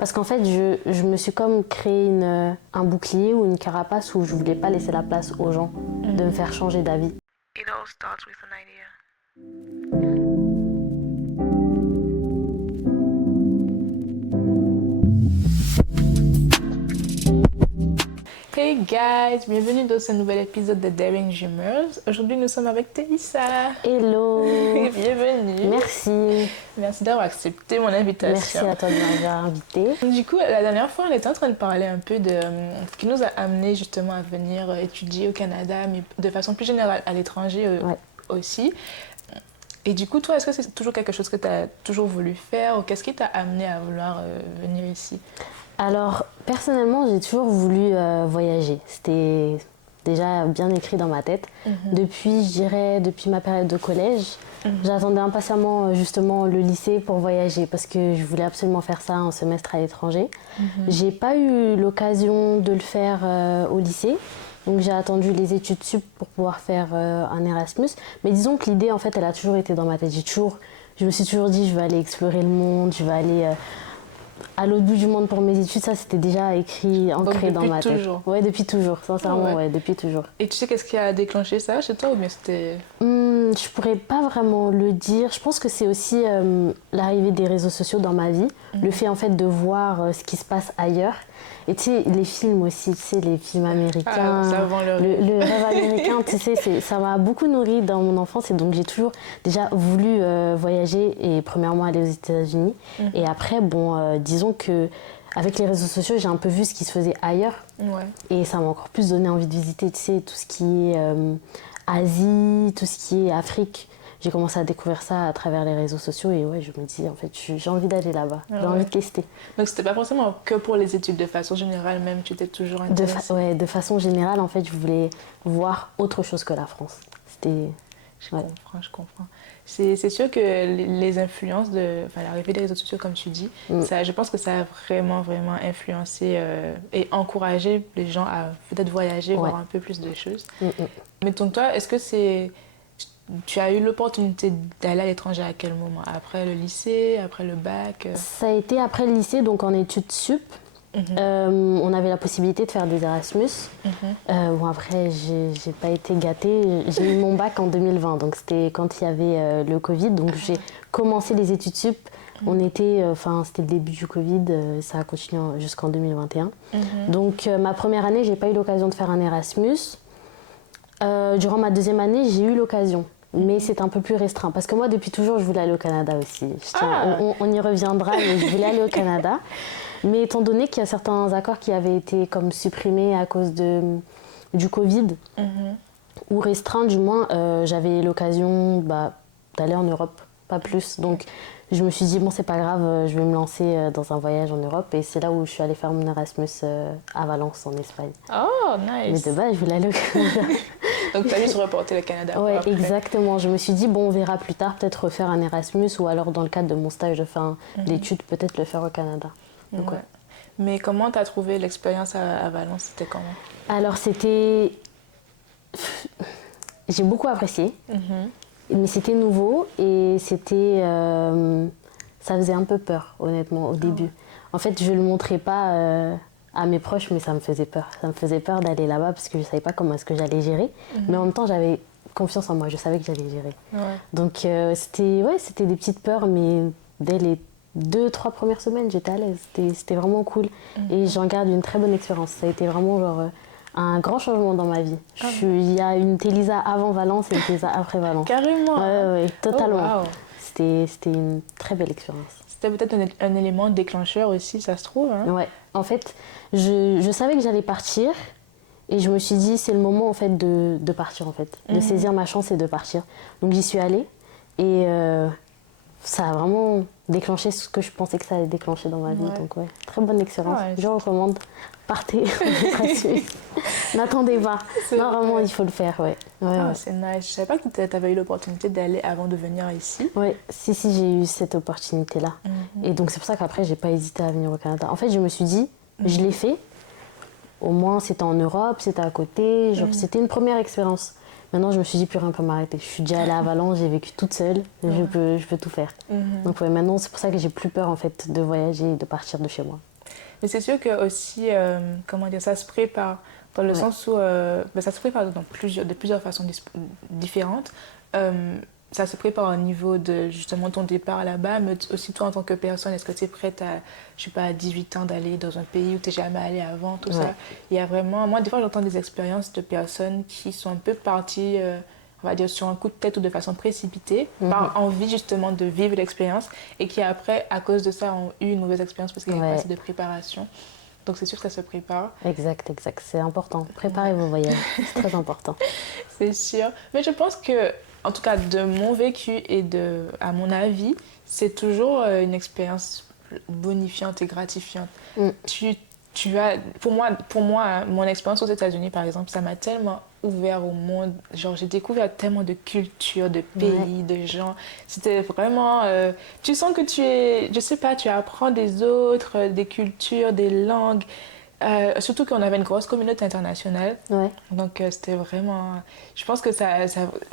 Parce qu'en fait, je me suis comme créé un bouclier ou une carapace où je voulais pas laisser la place aux gens de me faire changer d'avis. It all starts with an idea. Hey guys, bienvenue dans ce nouvel épisode de Daring Dreamers. Aujourd'hui, nous sommes avec Télissa. Hello. Bienvenue. Merci. Merci d'avoir accepté mon invitation. Merci à toi de m'avoir invité. Du coup, la dernière fois, on était en train de parler un peu de ce qui nous a amené justement à venir étudier au Canada, mais de façon plus générale à l'étranger aussi. Et du coup, toi, est-ce que c'est toujours quelque chose que tu as toujours voulu faire ou qu'est-ce qui t'a amené à vouloir venir ici? Alors, personnellement, j'ai toujours voulu voyager. C'était déjà bien écrit dans ma tête. Depuis, je dirais, depuis ma période de collège, j'attendais impatiemment justement le lycée pour voyager parce que je voulais absolument faire ça un semestre à l'étranger. J'ai pas eu l'occasion de le faire au lycée. Donc j'ai attendu les études sup pour pouvoir faire un Erasmus. Mais disons que l'idée, en fait, elle a toujours été dans ma tête. Je me suis toujours dit, je vais aller explorer le monde, je vais aller à l'autre bout du monde pour mes études. Ça, c'était déjà écrit, ancré dans ma tête. Ouais, depuis toujours, sincèrement, ouais, depuis toujours. Et tu sais qu'est-ce qui a déclenché ça chez toi ou bien c'était... Je pourrais pas vraiment le dire. Je pense que c'est aussi l'arrivée des réseaux sociaux dans ma vie. Le fait, en fait, de voir ce qui se passe ailleurs. Et tu sais, les films aussi, tu sais, les films américains, ça vend le rêve américain, tu sais, ça m'a beaucoup nourri dans mon enfance et donc j'ai toujours déjà voulu voyager et premièrement aller aux États-Unis. Et après, bon, disons que avec les réseaux sociaux, j'ai un peu vu ce qui se faisait ailleurs et ça m'a encore plus donné envie de visiter, tu sais, tout ce qui est Asie, tout ce qui est Afrique. J'ai commencé à découvrir ça à travers les réseaux sociaux et ouais, je me dis en fait j'ai envie d'aller là-bas, j'ai envie de tester. Donc c'était pas forcément que pour les études, de façon générale même, tu t'es toujours intéressée. De façon générale en fait je voulais voir autre chose que la France. Je comprends. C'est sûr que les influences de l'arrivée des réseaux sociaux comme tu dis, ça, je pense que ça a vraiment influencé et encouragé les gens à peut-être voyager, voir un peu plus de choses. Mais donc toi, est-ce que tu as eu l'opportunité d'aller à l'étranger à quel moment? Après le lycée, après le bac? Ça a été après le lycée, donc en études sup. On avait la possibilité de faire des Erasmus. Bon, après, j'ai pas été gâtée. J'ai eu mon bac en 2020, donc c'était quand il y avait le Covid. Donc j'ai commencé les études sup. C'était le début du Covid, ça a continué jusqu'en 2021. Donc ma première année, j'ai pas eu l'occasion de faire un Erasmus. Durant ma deuxième année, j'ai eu l'occasion. Mais c'est un peu plus restreint. Parce que moi, depuis toujours, je voulais aller au Canada aussi. On y reviendra, mais je voulais aller au Canada. Mais étant donné qu'il y a certains accords qui avaient été comme supprimés à cause du Covid, ou restreints du moins, j'avais l'occasion d'aller en Europe, pas plus. Donc je me suis dit, bon, c'est pas grave, je vais me lancer dans un voyage en Europe. Et c'est là où je suis allée faire mon Erasmus à Valence, en Espagne. Oh, nice! Mais de base, je voulais aller au Canada. Donc tu as juste reporté le Canada. Oui, après. exactement. Je me suis dit, bon, on verra plus tard, peut-être refaire un Erasmus ou alors dans le cadre de mon stage de fin d'études, peut-être le faire au Canada. Donc, ouais. Mais comment tu as trouvé l'expérience à Valence? C'était comment? Alors, j'ai beaucoup apprécié, mais c'était nouveau et ça faisait un peu peur, honnêtement, au début. En fait, je ne le montrais pas à mes proches, mais ça me faisait peur. Ça me faisait peur d'aller là-bas parce que je ne savais pas comment est-ce que j'allais gérer. Mais en même temps, j'avais confiance en moi, je savais que j'allais gérer. Donc, c'était des petites peurs, mais dès les 2-3 premières semaines, j'étais à l'aise. C'était vraiment cool. Et j'en garde une très bonne expérience. Ça a été vraiment un grand changement dans ma vie. Il y a une Télissa avant Valence et une Télissa après Valence. Carrément! Ouais, totalement. Oh, wow. C'était une très belle expérience. C'était peut-être un élément déclencheur aussi, ça se trouve. Hein? Ouais, en fait, je savais que j'allais partir et je me suis dit, c'est le moment en fait de partir en fait. De saisir ma chance et de partir. Donc j'y suis allée et ça a vraiment déclenché ce que je pensais que ça allait déclencher dans ma vie. Donc ouais, très bonne expérience. Je recommande, partez. N'attendez pas. Non, vraiment, il faut le faire, ouais. C'est nice. Je savais pas que tu avais eu l'opportunité d'aller avant de venir ici. Oui, si, j'ai eu cette opportunité-là. Et donc c'est pour ça qu'après, j'ai pas hésité à venir au Canada. En fait, je me suis dit, je l'ai fait. Au moins, c'était en Europe, c'était à côté. C'était une première expérience. Maintenant, je me suis dit, plus rien ne peut m'arrêter. Je suis déjà allée à Valence, j'ai vécu toute seule. Je peux tout faire. Donc ouais, maintenant, c'est pour ça que j'ai plus peur en fait de voyager et de partir de chez moi. Mais c'est sûr que aussi, comment dire, ça se prépare dans le sens où ça se prépare de plusieurs façons différentes. Ça se prépare au niveau de justement ton départ là-bas, mais aussi toi en tant que personne, est-ce que tu es prête à, je sais pas, à 18 ans d'aller dans un pays où tu n'es jamais allé avant, tout ça. Il y a vraiment, moi des fois j'entends des expériences de personnes qui sont un peu parties, on va dire sur un coup de tête ou de façon précipitée, par envie justement de vivre l'expérience, et qui après, à cause de ça, ont eu une mauvaise expérience parce qu'il n'y a pas assez de préparation. Donc c'est sûr que ça se prépare. Exact, c'est important. Préparez vos voyages, c'est très important. C'est sûr. Mais je pense que, en tout cas, de mon vécu et à mon avis, c'est toujours une expérience bonifiante et gratifiante. Pour moi, hein, mon expérience aux États-Unis, par exemple, ça m'a tellement ouvert au monde. Genre, j'ai découvert tellement de cultures, de pays, de gens. C'était vraiment... tu sens que je sais pas, tu apprends des autres, des cultures, des langues. Surtout qu'on avait une grosse communauté internationale. Donc, c'était vraiment... Je pense que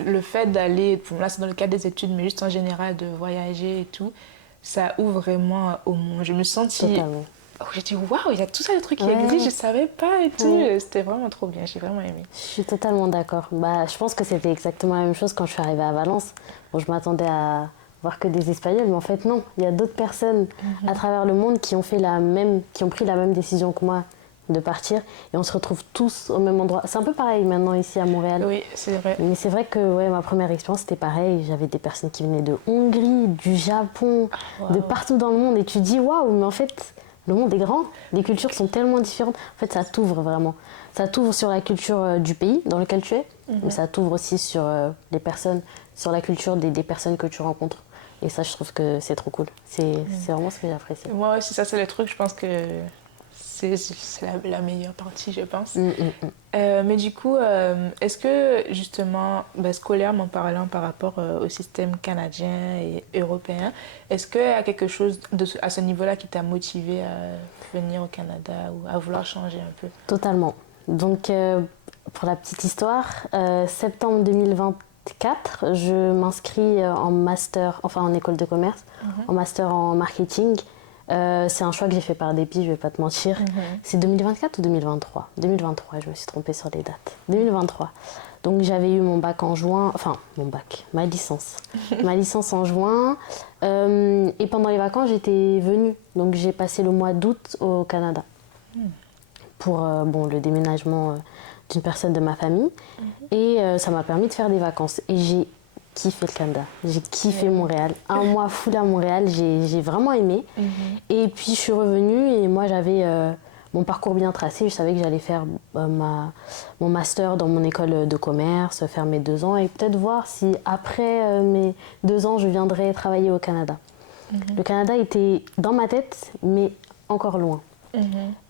le fait d'aller... Bon, là, c'est dans le cadre des études, mais juste en général, de voyager et tout, ça ouvre vraiment au monde. Je me sentis... Totalement. J'ai dit, waouh, il y a tout ça, le truc qui existe, je savais pas et tout. C'était vraiment trop bien, j'ai vraiment aimé. Je suis totalement d'accord. Je pense que c'était exactement la même chose quand je suis arrivée à Valence. Bon, je m'attendais à voir que des Espagnols, mais en fait, non. Il y a d'autres personnes à travers le monde qui ont pris la même décision que moi de partir. Et on se retrouve tous au même endroit. C'est un peu pareil maintenant ici à Montréal. Oui, c'est vrai. Mais c'est vrai que ma première expérience, c'était pareil. J'avais des personnes qui venaient de Hongrie, du Japon, de partout dans le monde. Et tu te dis, waouh, mais en fait... Le monde est grand, les cultures sont tellement différentes. En fait, ça t'ouvre vraiment. Ça t'ouvre sur la culture du pays dans lequel tu es, mais ça t'ouvre aussi sur les personnes, sur la culture des personnes que tu rencontres. Et ça, je trouve que c'est trop cool. C'est vraiment ce que j'apprécie. Moi aussi, ça, c'est le truc, je pense que c'est la meilleure partie, je pense. Mais du coup, est-ce que, justement, scolairement parlant par rapport au système canadien et européen, est-ce qu'il y a quelque chose à ce niveau-là qui t'a motivé à venir au Canada ou à vouloir changer un peu? Totalement. Donc, pour la petite histoire, septembre 2024, je m'inscris en master, enfin en école de commerce, en master en marketing. C'est un choix que j'ai fait par dépit, je vais pas te mentir. C'est 2024 ou 2023 2023, je me suis trompée sur les dates. 2023. Donc j'avais eu mon bac en juin, enfin mon bac, ma licence. Ma licence en juin. Et pendant les vacances, j'étais venue. Donc j'ai passé le mois d'août au Canada pour le déménagement d'une personne de ma famille. Et ça m'a permis de faire des vacances. Et j'ai kiffé le Canada, j'ai kiffé Montréal. Un mois full à Montréal, j'ai vraiment aimé. Et puis je suis revenue et moi j'avais mon parcours bien tracé. Je savais que j'allais faire mon master dans mon école de commerce, faire mes 2 ans et peut-être voir si après mes 2 ans je viendrais travailler au Canada. Le Canada était dans ma tête mais encore loin.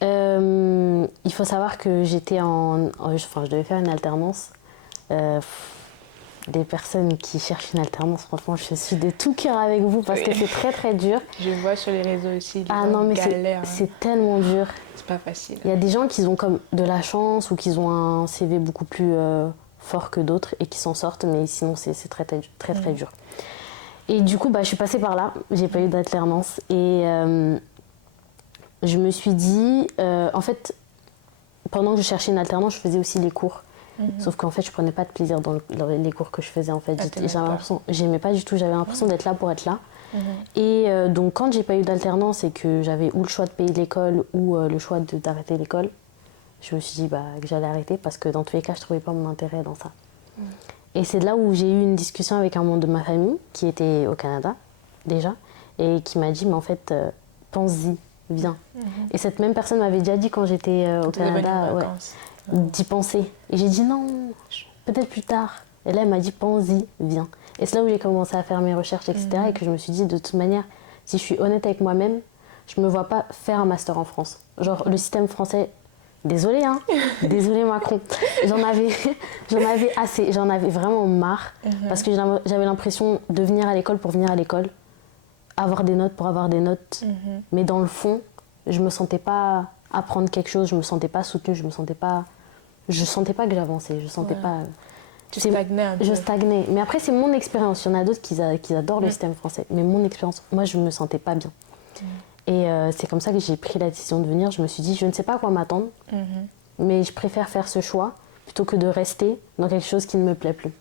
Il faut savoir que je devais faire une alternance. Des personnes qui cherchent une alternance, franchement, je suis de tout cœur avec vous parce que c'est très très dur. Je vois sur les réseaux aussi, c'est tellement dur. C'est pas facile. Il y a des gens qui ont comme de la chance ou qui ont un CV beaucoup plus fort que d'autres et qui s'en sortent, mais sinon c'est très très dur. Et du coup, je suis passée par là, j'ai pas eu d'alternance et je me suis dit, en fait, pendant que je cherchais une alternance, je faisais aussi les cours. Sauf qu'en fait, je prenais pas de plaisir dans les cours que je faisais. En fait, j'aimais pas du tout. J'avais l'impression d'être là pour être là. Et donc, quand j'ai pas eu d'alternance et que j'avais ou le choix de payer l'école ou le choix d'arrêter l'école, je me suis dit que j'allais arrêter parce que dans tous les cas, je trouvais pas mon intérêt dans ça. Et c'est de là où j'ai eu une discussion avec un membre de ma famille qui était au Canada déjà et qui m'a dit, mais en fait, pense-y, viens. Et cette même personne m'avait déjà dit quand j'étais au Canada. D'y penser. Et j'ai dit non, peut-être plus tard. Et là, elle m'a dit pense-y, viens. Et c'est là où j'ai commencé à faire mes recherches, etc. Et que je me suis dit, de toute manière, si je suis honnête avec moi-même, je me vois pas faire un master en France. Genre, le système français, désolé, hein, désolé Macron. J'en avais assez, j'en avais vraiment marre. Parce que j'avais l'impression de venir à l'école pour venir à l'école, avoir des notes pour avoir des notes. Mais dans le fond, je me sentais pas apprendre quelque chose, je me sentais pas soutenue, je sentais pas que j'avançais, je sentais pas... Tu stagnais un peu. Je stagnais. Mais après, c'est mon expérience. Il y en a d'autres qui adorent le système français. Mais mon expérience, moi, je me sentais pas bien. Et c'est comme ça que j'ai pris la décision de venir. Je me suis dit, je ne sais pas à quoi m'attendre, mais je préfère faire ce choix plutôt que de rester dans quelque chose qui ne me plaît plus.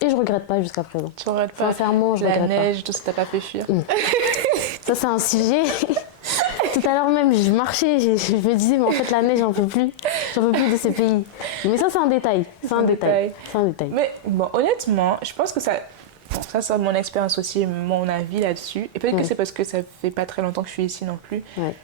Et je regrette pas jusqu'à présent. Tu regrettes pas? Sincèrement, je regrette pas. La neige, tout ça t'a pas fait fuir? Ça, c'est un sujet. Tout à l'heure même, je marchais, je me disais, mais en fait, la neige, j'en peux plus. J'en peux plus de ces pays. Mais ça, c'est un détail. C'est un détail. Mais bon, honnêtement, je pense que ça... Bon, ça, c'est mon expérience aussi, mon avis là-dessus. Et peut-être que c'est parce que ça fait pas très longtemps que je suis ici non plus. Ouais.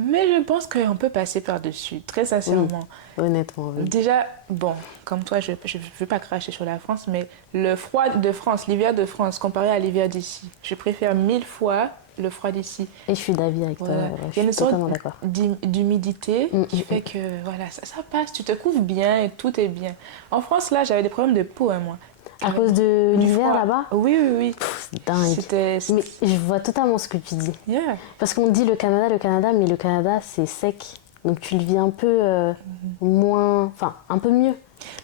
Mais je pense qu'on peut passer par-dessus, très sincèrement. Honnêtement, oui. Déjà, bon, comme toi, je ne veux pas cracher sur la France, mais le froid de France, l'hiver de France, comparé à l'hiver d'ici, je préfère 1000 fois le froid d'ici. Et je suis d'avis avec toi. Voilà. Je suis totalement d'accord. D'humidité qui fait que voilà, ça passe, tu te couvres bien et tout est bien. En France, là, j'avais des problèmes de peau, hein, moi. À cause de l'hiver là-bas? Oui. C'est dingue. Mais je vois totalement ce que tu dis. Yeah. Parce qu'on dit le Canada, mais le Canada, c'est sec. Donc tu le vis un peu moins... Enfin, un peu mieux.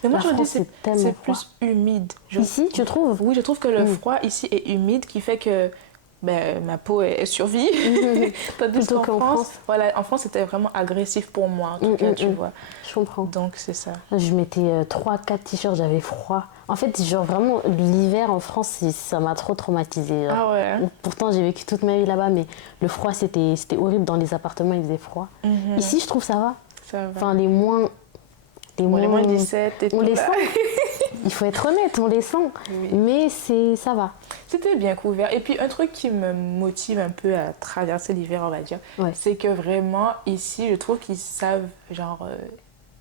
Mais moi, La je dis France, c'est plus humide. Ici, tu trouves? Oui, je trouve que le froid ici est humide, qui fait que ma peau elle survit. Tandis qu'en France, voilà, en France, c'était vraiment agressif pour moi, en tout cas, tu vois. Je comprends. Donc, c'est ça. Je mettais 3-4 t-shirts, j'avais froid. En fait, genre vraiment, l'hiver en France, ça m'a trop traumatisée. Ah ouais. Pourtant, j'ai vécu toute ma vie là-bas, mais le froid, c'était horrible. Dans les appartements, il faisait froid. Ici, je trouve ça va. Ça va. Enfin, les moins 17 et tout. On les sent. Il faut être honnête, on les sent. Oui. Mais ça va. C'était bien couvert. Et puis, un truc qui me motive un peu à traverser l'hiver, on va dire, c'est que vraiment, ici, je trouve qu'ils savent, genre...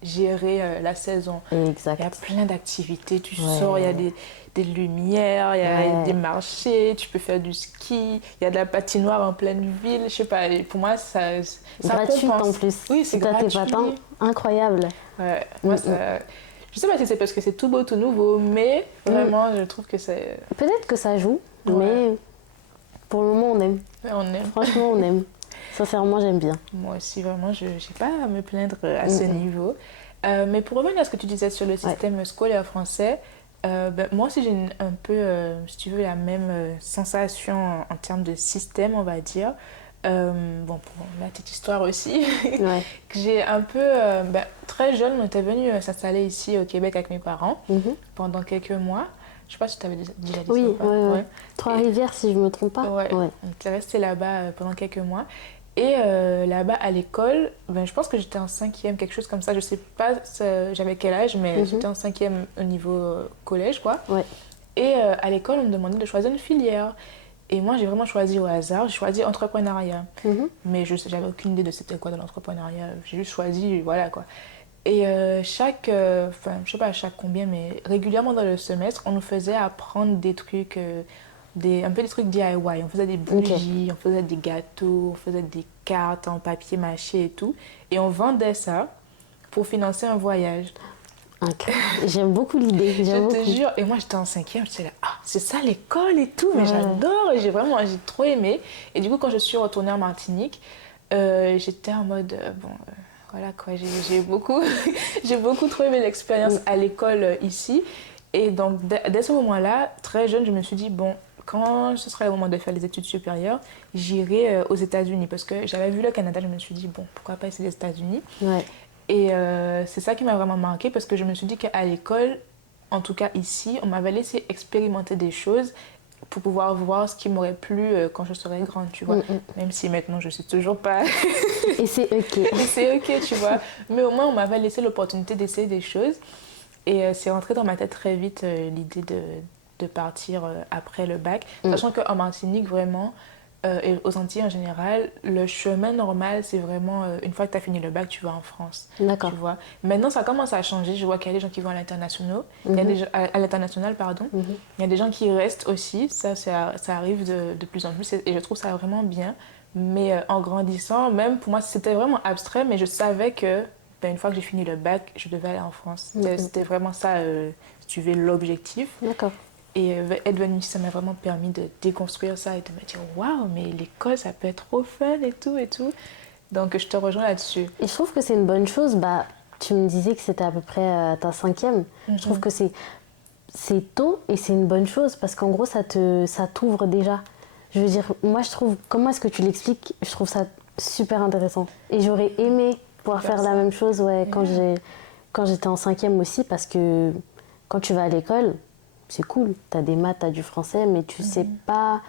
gérer la saison. Exact. Il y a plein d'activités, tu sors, il y a des lumières, il y a des marchés, tu peux faire du ski, il y a de la patinoire en pleine ville, je sais pas, pour moi ça gratuit compense. en plus. Oui, c'est gratuit. Tes patins, incroyable. Ouais, moi ça... Je sais pas si c'est parce que c'est tout beau, tout nouveau, mais vraiment je trouve que c'est... Peut-être que ça joue, mais pour le moment on aime. Ouais, on aime. Franchement on aime. Sincèrement, j'aime bien. Moi aussi, vraiment, je n'ai pas à me plaindre à ce niveau. Mais pour revenir à ce que tu disais sur le système scolaire français, moi aussi, j'ai un peu, si tu veux, la même sensation en termes de système, on va dire. Bon, pour la petite histoire aussi, que j'ai un peu... très jeune, on était venu s'installer ici au Québec avec mes parents pendant quelques mois. Je sais pas si tu avais déjà dit ça. Oui. Trois-Rivières, si je me trompe pas. Ouais. On était resté là-bas pendant quelques mois. Et là-bas, à l'école, je pense que j'étais en 5e, quelque chose comme ça. Je sais pas j'avais quel âge, mais j'étais en 5e au niveau collège, quoi. Ouais. Et à l'école, on me demandait de choisir une filière. Et moi, j'ai vraiment choisi au hasard. J'ai choisi entrepreneuriat. Mais j'avais aucune idée de c'était quoi de l'entrepreneuriat. J'ai juste choisi, voilà, quoi. Et je sais pas chaque combien, mais régulièrement dans le semestre, on nous faisait apprendre des trucs... un peu des trucs DIY, on faisait des bougies, on faisait des gâteaux, on faisait des cartes en papier mâché et tout. Et on vendait ça pour financer un voyage. J'aime beaucoup l'idée. Je te jure. Et moi, j'étais en 5e, j'étais là, c'est ça l'école et tout, mais j'adore. Et j'ai trop aimé. Et du coup, quand je suis retournée en Martinique, j'étais en mode, voilà quoi, j'ai beaucoup trop aimé l'expérience à l'école ici. Et donc, dès ce moment-là, très jeune, je me suis dit, bon, quand ce sera le moment de faire les études supérieures, j'irai aux États-Unis. Parce que j'avais vu le Canada, je me suis dit, bon, pourquoi pas essayer les États-Unis. Et c'est ça qui m'a vraiment marqué parce que je me suis dit qu'à l'école, en tout cas ici, on m'avait laissé expérimenter des choses pour pouvoir voir ce qui m'aurait plu quand je serais grande, tu vois. Même si maintenant, je ne sais toujours pas. Et c'est OK. C'est OK, tu vois. Mais au moins, on m'avait laissé l'opportunité d'essayer des choses. Et c'est rentré dans ma tête très vite l'idée de partir après le bac. Sachant qu'en Martinique, vraiment, et aux Antilles en général, le chemin normal, c'est vraiment, une fois que tu as fini le bac, tu vas en France. D'accord. Tu vois. Maintenant, ça commence à changer. Je vois qu'il y a des gens qui vont à l'international. Il y a des gens, à l'international, pardon. Il y a des gens qui restent aussi. Ça arrive de plus en plus. Et je trouve ça vraiment bien. Mais en grandissant, même pour moi, c'était vraiment abstrait, mais je savais que une fois que j'ai fini le bac, je devais aller en France. C'était vraiment ça, si tu veux, l'objectif. D'accord. Et être venue ici, ça m'a vraiment permis de déconstruire ça et de me dire « Waouh, mais l'école, ça peut être trop fun et tout et tout. » Donc, je te rejoins là-dessus. Et je trouve que c'est une bonne chose. Tu me disais que c'était à peu près ta 5e. Je trouve que c'est tôt et c'est une bonne chose parce qu'en gros, ça t'ouvre déjà. Je veux dire, moi, je trouve... Comment est-ce que tu l'expliques? Je trouve ça super intéressant. Et j'aurais aimé pouvoir faire la même chose quand j'étais en 5e aussi, parce que quand tu vas à l'école, c'est cool. Tu as des maths, tu as du français, mais tu sais pas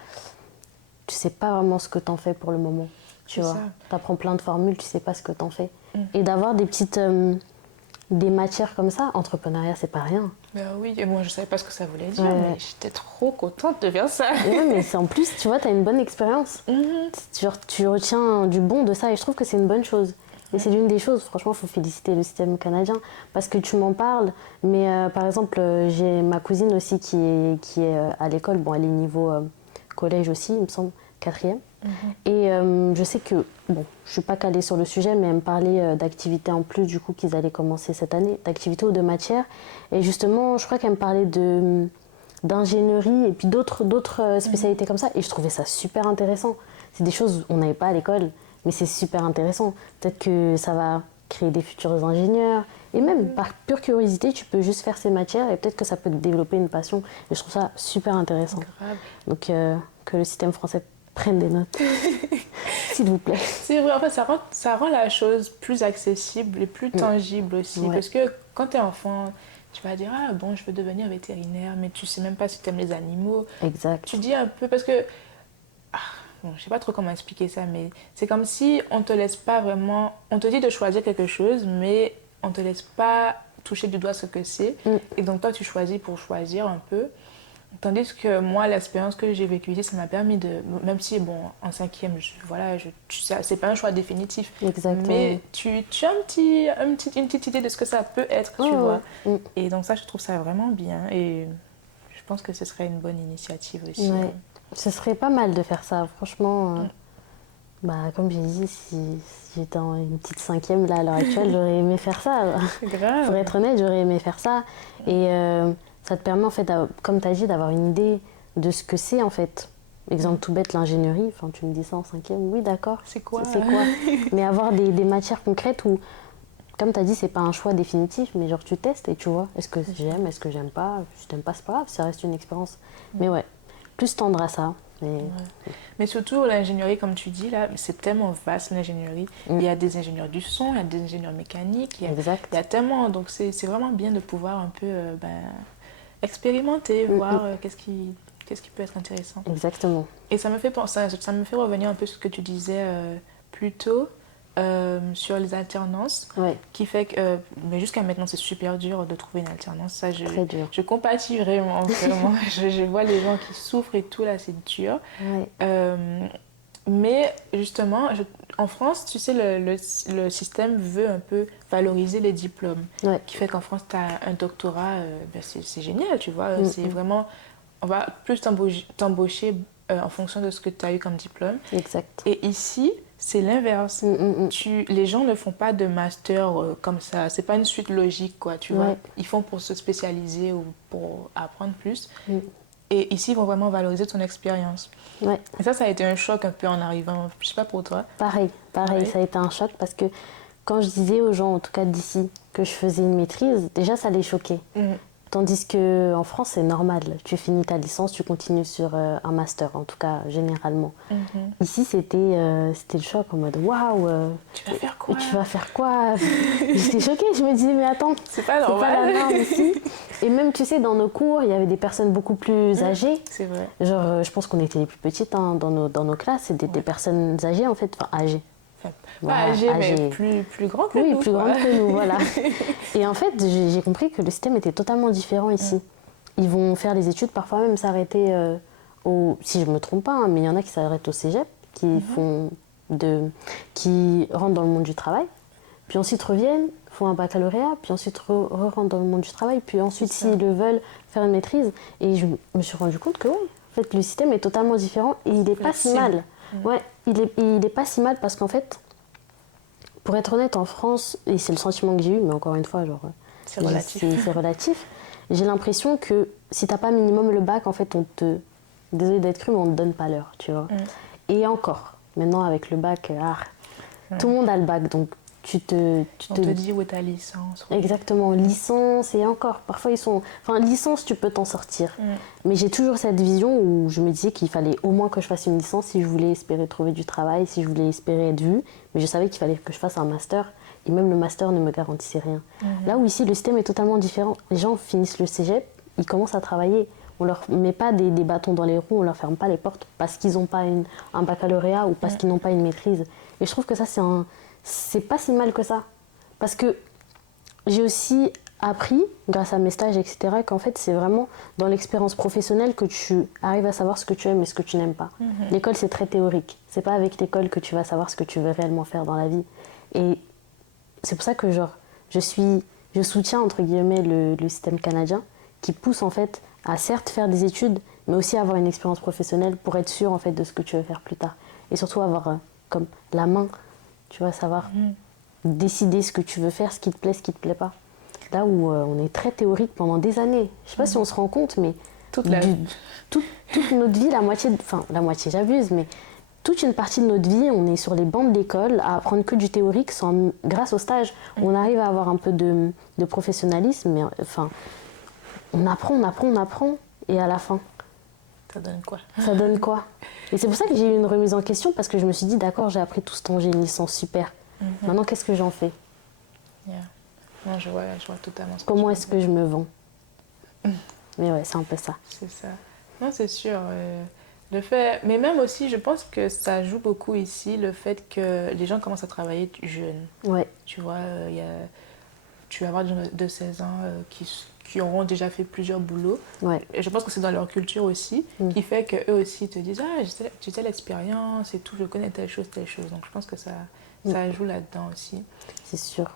vraiment ce que tu en fais pour le moment. Tu vois, tu apprends plein de formules, tu sais pas ce que tu en fais. Et d'avoir des petites des matières comme ça, entrepreneuriat, c'est pas rien. Oui, et moi je savais pas ce que ça voulait dire, mais j'étais trop contente de faire ça. Mais en plus, tu vois, tu as une bonne expérience. Tu retiens du bon de ça, et je trouve que c'est une bonne chose. Et c'est l'une des choses, franchement, il faut féliciter le système canadien, parce que tu m'en parles, mais par exemple, j'ai ma cousine aussi qui est à l'école, bon, elle est niveau collège aussi, il me semble, 4e. Et je sais que, bon, je suis pas calée sur le sujet, mais elle me parlait d'activités en plus, du coup, qu'ils allaient commencer cette année, d'activités ou de matières. Et justement, je crois qu'elle me parlait d'ingénierie et puis d'autres spécialités comme ça. Et je trouvais ça super intéressant. C'est des choses qu'on n'avait pas à l'école, mais c'est super intéressant. Peut-être que ça va créer des futurs ingénieurs. Et même, par pure curiosité, tu peux juste faire ces matières et peut-être que ça peut te développer une passion. Et je trouve ça super intéressant. Grave. Donc, que le système français prenne des notes, s'il vous plaît. C'est vrai, en fait, ça rend la chose plus accessible et plus tangible aussi. Parce que quand tu es enfant, tu vas dire, ah bon, je veux devenir vétérinaire, mais tu sais même pas si tu aimes les animaux. Exact. Tu dis un peu, parce que, bon, je sais pas trop comment expliquer ça, mais c'est comme si on te laisse pas vraiment, on te dit de choisir quelque chose, mais on te laisse pas toucher du doigt ce que c'est. Et donc toi, tu choisis pour choisir un peu. Tandis que moi, l'expérience que j'ai vécue ici, ça m'a permis de... Même si, bon, en 5e, c'est pas un choix définitif. Exactement. Mais tu as une petite idée de ce que ça peut être, tu vois. Et donc ça, je trouve ça vraiment bien. Et je pense que ce serait une bonne initiative aussi. Ouais. Ce serait pas mal de faire ça, franchement. Comme j'ai dit, si j'étais en une petite 5e, là, à l'heure actuelle, j'aurais aimé faire ça. Grave. Pour être honnête, j'aurais aimé faire ça. Et ça te permet, en fait, comme tu as dit, d'avoir une idée de ce que c'est, en fait. Exemple tout bête, l'ingénierie. Enfin, tu me dis ça en 5e, oui, d'accord. C'est quoi Mais avoir des matières concrètes où, comme tu as dit, c'est pas un choix définitif, mais genre tu testes et tu vois, est-ce que j'aime, est-ce que j'aime pas. Si t'aimes pas, c'est pas grave, ça reste une expérience. Mais ouais, plus tendre à ça. Mais surtout, l'ingénierie, comme tu dis, là, c'est tellement vaste, l'ingénierie. Il y a des ingénieurs du son, il y a des ingénieurs mécaniques, il y a tellement... Donc, c'est vraiment bien de pouvoir un peu expérimenter, voir qu'est-ce qui peut être intéressant. Exactement. Et ça me fait revenir un peu sur ce que tu disais plus tôt, sur les alternances, qui fait que, mais jusqu'à maintenant, c'est super dur de trouver une alternance. Ça, très dur. Je compatis vraiment. je vois les gens qui souffrent et tout, là, c'est dur. Mais justement, en France, tu sais, le système veut un peu valoriser les diplômes. Qui fait qu'en France, tu as un doctorat, c'est génial, tu vois. C'est vraiment, on va plus t'embaucher en fonction de ce que tu as eu comme diplôme. Exact. Et ici, c'est l'inverse. Les gens ne font pas de master comme ça. C'est pas une suite logique, quoi, tu vois. Ils font pour se spécialiser ou pour apprendre plus. Et ici, ils vont vraiment valoriser ton expérience. Et ça a été un choc un peu en arrivant. Je sais pas pour toi. Pareil, ça a été un choc parce que quand je disais aux gens, en tout cas d'ici, que je faisais une maîtrise, déjà ça les choquait. Tandis qu'en France, c'est normal. Tu finis ta licence, tu continues sur un master, en tout cas, généralement. Ici, c'était le choc en mode waouh. Tu vas faire quoi? Tu vas faire quoi? J'étais choquée, je me disais, mais attends, c'est pas normal. C'est pas la norme ici. Et même, tu sais, dans nos cours, il y avait des personnes beaucoup plus âgées. C'est vrai. Genre, je pense qu'on était les plus petites dans nos classes. C'était des personnes âgées, en fait. Enfin, âgées. Pas âgées, mais plus grands que nous. Oui, plus grandes que nous, voilà. Et en fait, j'ai compris que le système était totalement différent ici. Ils vont faire les études, parfois même s'arrêter si je me trompe pas, hein, mais il y en a qui s'arrêtent au cégep, qui rentrent dans le monde du travail, puis ensuite reviennent, font un baccalauréat, puis ensuite rentrent dans le monde du travail, puis ensuite, s'ils le veulent, faire une maîtrise. Et je me suis rendu compte que, en fait, le système est totalement différent et il n'est pas si mal. Il est pas si mal parce qu'en fait, pour être honnête, en France, et c'est le sentiment que j'ai eu, mais encore une fois, c'est relatif. J'ai l'impression que si t'as pas minimum le bac, en fait, désolé d'être cru, mais on te donne pas l'heure, tu vois. Et encore, maintenant avec le bac, tout le monde a le bac, donc On te dit où est ta licence. Exactement, licence et encore. Parfois, ils sont... Enfin, licence, tu peux t'en sortir. Mais j'ai toujours cette vision où je me disais qu'il fallait au moins que je fasse une licence si je voulais espérer trouver du travail, si je voulais espérer être vue. Mais je savais qu'il fallait que je fasse un master. Et même le master ne me garantissait rien. Là où ici, le système est totalement différent. Les gens finissent le cégep, ils commencent à travailler. On leur met pas des bâtons dans les roues, on leur ferme pas les portes parce qu'ils n'ont pas un baccalauréat ou parce qu'ils n'ont pas une maîtrise. Et je trouve que ça, c'est pas si mal que ça. Parce que j'ai aussi appris, grâce à mes stages, etc., qu'en fait, c'est vraiment dans l'expérience professionnelle que tu arrives à savoir ce que tu aimes et ce que tu n'aimes pas. L'école, c'est très théorique. C'est pas avec l'école que tu vas savoir ce que tu veux réellement faire dans la vie. Et c'est pour ça que je soutiens, entre guillemets, le système canadien qui pousse, en fait, à certes faire des études, mais aussi avoir une expérience professionnelle pour être sûr, en fait, de ce que tu veux faire plus tard. Et surtout avoir comme la main, tu vas savoir décider ce que tu veux faire, ce qui te plaît pas. Là où on est très théorique pendant des années. Je sais pas si on se rend compte, mais toute notre vie, la moitié j'abuse, mais toute une partie de notre vie, on est sur les bancs de l'école à apprendre que du théorique grâce au stage. On arrive à avoir un peu de professionnalisme, mais enfin, on apprend, et à la fin... Ça donne quoi? Ça donne quoi? Et c'est pour ça que j'ai eu une remise en question, parce que je me suis dit, d'accord, j'ai appris tout ce temps, j'ai une licence super. Maintenant, qu'est-ce que j'en fais? Non, je vois totalement ce que Comment est-ce que je me vends? Mais ouais, c'est un peu ça. C'est ça. Non, c'est sûr. Le fait... Mais même aussi, je pense que ça joue beaucoup ici, le fait que les gens commencent à travailler jeunes. Ouais. Tu vois, tu vas avoir des gens de 16 ans qui auront déjà fait plusieurs boulots. Ouais. Et je pense que c'est dans leur culture aussi, qui fait qu'eux aussi te disent « Ah, j'ai telle expérience et tout, je connais telle chose, telle chose. » Donc je pense que ça joue là-dedans aussi. C'est sûr.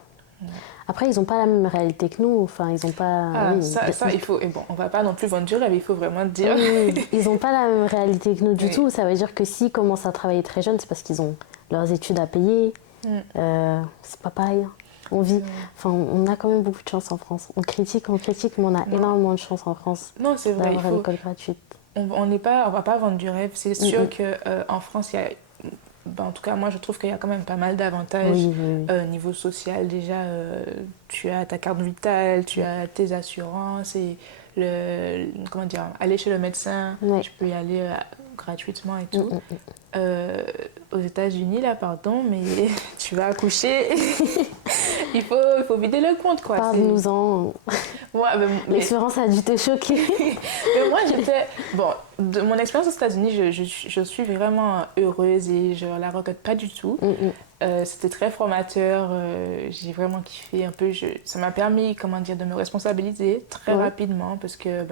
Après, ils n'ont pas la même réalité que nous. Enfin, ils n'ont pas... Ah, oui, ça, il faut... Et bon, on ne va pas non plus vendre du rêve, il faut vraiment dire. Oui, ils n'ont pas la même réalité que nous du tout. Ça veut dire que s'ils commencent à travailler très jeunes, c'est parce qu'ils ont leurs études à payer. C'est pas pareil. On vit... Enfin, on a quand même beaucoup de chance en France. On critique, mais on a énormément de chance en France. Non, c'est vrai. D'avoir l'école gratuite. On va pas vendre du rêve. C'est sûr qu'en France, il y a... Ben, en tout cas, moi, je trouve qu'il y a quand même pas mal d'avantages niveau social. Déjà, tu as ta carte vitale, tu as tes assurances et comment dire, aller chez le médecin, tu peux y aller gratuitement et tout. Aux États-Unis, là, pardon, mais tu vas accoucher, il faut vider le compte, quoi. Parle-nous-en. L'expérience a dû te choquer. Mais moi, bon, de mon expérience aux États-Unis, je suis vraiment heureuse et je la regrette pas du tout. C'était très formateur, j'ai vraiment kiffé un peu. Ça m'a permis, comment dire, de me responsabiliser très rapidement parce que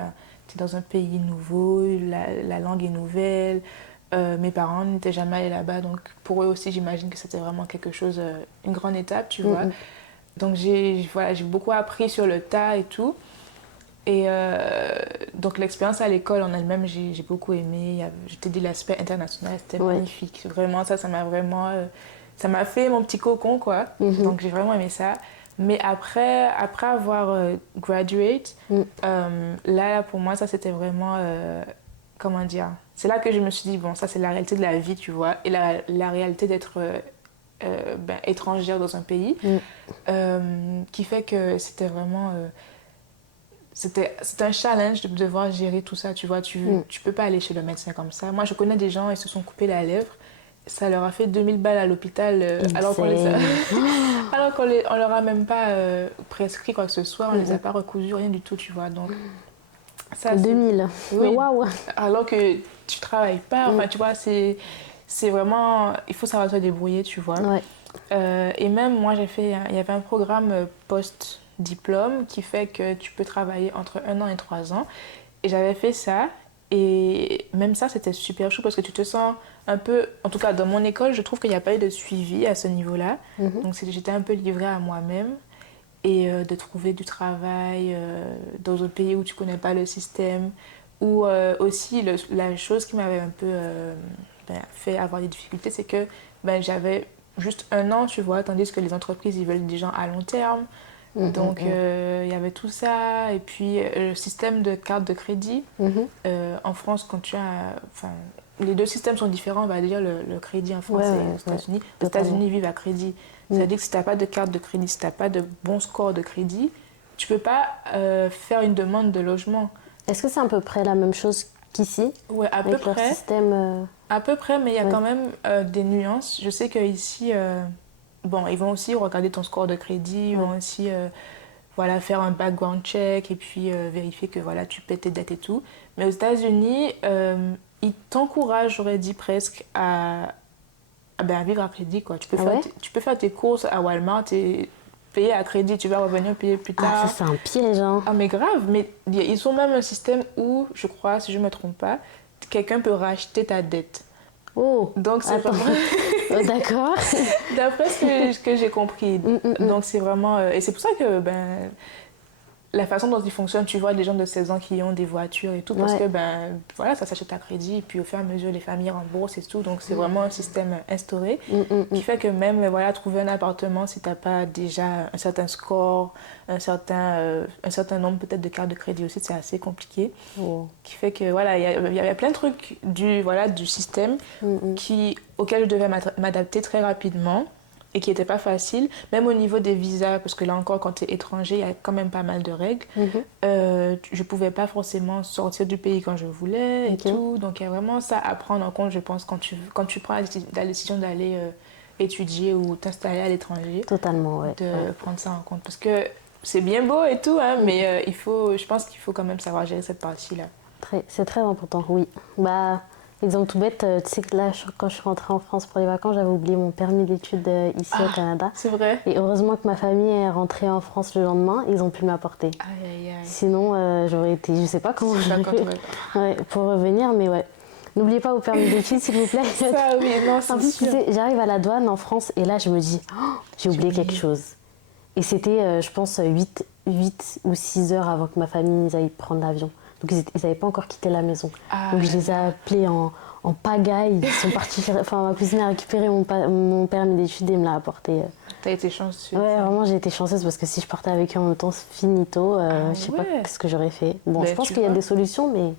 tu es dans un pays nouveau, la langue est nouvelle. Mes parents n'étaient jamais allés là-bas, donc pour eux aussi, j'imagine que c'était vraiment quelque chose, une grande étape, tu vois. Donc j'ai beaucoup appris sur le tas et tout. Et donc l'expérience à l'école en elle-même, j'ai beaucoup aimé. Je t'ai dit l'aspect international, c'était magnifique. Vraiment, ça m'a vraiment... ça m'a fait mon petit cocon, quoi. Donc j'ai vraiment aimé ça. Mais après avoir graduate, là, pour moi, ça c'était vraiment... comment dire? C'est là que je me suis dit, bon, ça c'est la réalité de la vie, tu vois. Et la réalité d'être étrangère dans un pays. Qui fait que c'était vraiment... c'était un challenge de devoir gérer tout ça, tu vois. Tu peux pas aller chez le médecin comme ça. Moi, je connais des gens, ils se sont coupés la lèvre. Ça leur a fait 2000 balles à l'hôpital alors qu'on leur a même pas prescrit quoi que ce soit. On les a pas recousus, rien du tout, tu vois. Donc, ça, 2000. Oui. Waouh. Alors que tu travailles pas. Enfin, tu vois, c'est vraiment... Il faut savoir se débrouiller, tu vois. Et même, moi, il y avait un programme post-diplôme qui fait que tu peux travailler entre 1 an et 3 ans. Et j'avais fait ça. Et même ça, c'était super chaud parce que tu te sens un peu... En tout cas, dans mon école, je trouve qu'il n'y a pas eu de suivi à ce niveau-là. Donc, j'étais un peu livrée à moi-même. Et de trouver du travail dans un pays où tu ne connais pas le système. Ou aussi, la chose qui m'avait un peu fait avoir des difficultés, c'est que j'avais juste 1 an, tu vois, tandis que les entreprises, ils veulent des gens à long terme. Donc, il y avait tout ça. Et puis, le système de carte de crédit. En France, quand tu as... les deux systèmes sont différents. Déjà, le crédit en France et aux États-Unis. Les États-Unis vivent à crédit. C'est-à-dire que si tu n'as pas de carte de crédit, si tu n'as pas de bon score de crédit, tu peux pas faire une demande de logement. Est-ce que c'est à peu près la même chose qu'ici? Oui, à peu avec leur près. système À peu près, mais il y a ouais. quand même des nuances. Je sais qu'ici, bon, ils vont aussi regarder ton score de crédit, ils vont aussi voilà, faire un background check et puis vérifier que voilà, tu paies tes dettes et tout. Mais aux États-Unis, ils t'encouragent, j'aurais dit presque, à vivre à crédit, quoi. Tu peux faire tes courses à Walmart et payer à crédit, tu vas revenir payer plus tard. Ah, ça c'est un piège, hein. Ah, mais grave, mais ils ont même un système où, je crois, si je ne me trompe pas, quelqu'un peut racheter ta dette. Oh, Donc c'est attends. vraiment... D'accord. D'après ce que j'ai compris. Donc c'est vraiment... Et c'est pour ça que la façon dont ils fonctionnent, tu vois des gens de 16 ans qui ont des voitures et tout, parce que voilà, ça s'achète à crédit, et puis au fur et à mesure, les familles remboursent et tout. Donc c'est vraiment un système instauré qui fait que même voilà, trouver un appartement, si tu n'as pas déjà un certain score, un certain nombre peut-être de cartes de crédit aussi, c'est assez compliqué. Qui fait que voilà, il y a plein de trucs du système auxquels je devais m'adapter très rapidement. Et qui n'était pas facile, même au niveau des visas, parce que là encore, quand tu es étranger, il y a quand même pas mal de règles. Je ne pouvais pas forcément sortir du pays quand je voulais et tout. Donc il y a vraiment ça à prendre en compte, je pense, quand tu prends la décision d'aller étudier ou t'installer à l'étranger. Totalement, ouais. De prendre ça en compte. Parce que c'est bien beau et tout, hein, mais je pense qu'il faut quand même savoir gérer cette partie-là. C'est très important, oui. Bah, exemple tout bête, tu sais que là, quand je suis rentrée en France pour les vacances, j'avais oublié mon permis d'études ici au Canada. C'est vrai. Et heureusement que ma famille est rentrée en France le lendemain, ils ont pu m'apporter. Aïe, aïe, aïe. Sinon, j'aurais été, je sais pas comment pour revenir, mais ouais. N'oubliez pas vos permis d'études, s'il vous plaît. Ça, oui, non, c'est en plus, sûr. tu sais, j'arrive à la douane en France et là, je me dis, j'ai oublié quelque chose. Et c'était, je pense, 8 ou 6 heures avant que ma famille aille prendre l'avion. Donc, ils n'avaient pas encore quitté la maison. Donc, je les ai appelés en pagaille. Ils sont partis ma cousine a récupéré mon permis d'études et me l'a apporté. T'as été chanceuse. Ouais, vraiment, j'ai été chanceuse parce que si je partais avec eux en même temps, finito, je sais pas ce que j'aurais fait. Bon, je pense qu'il y a des solutions, mais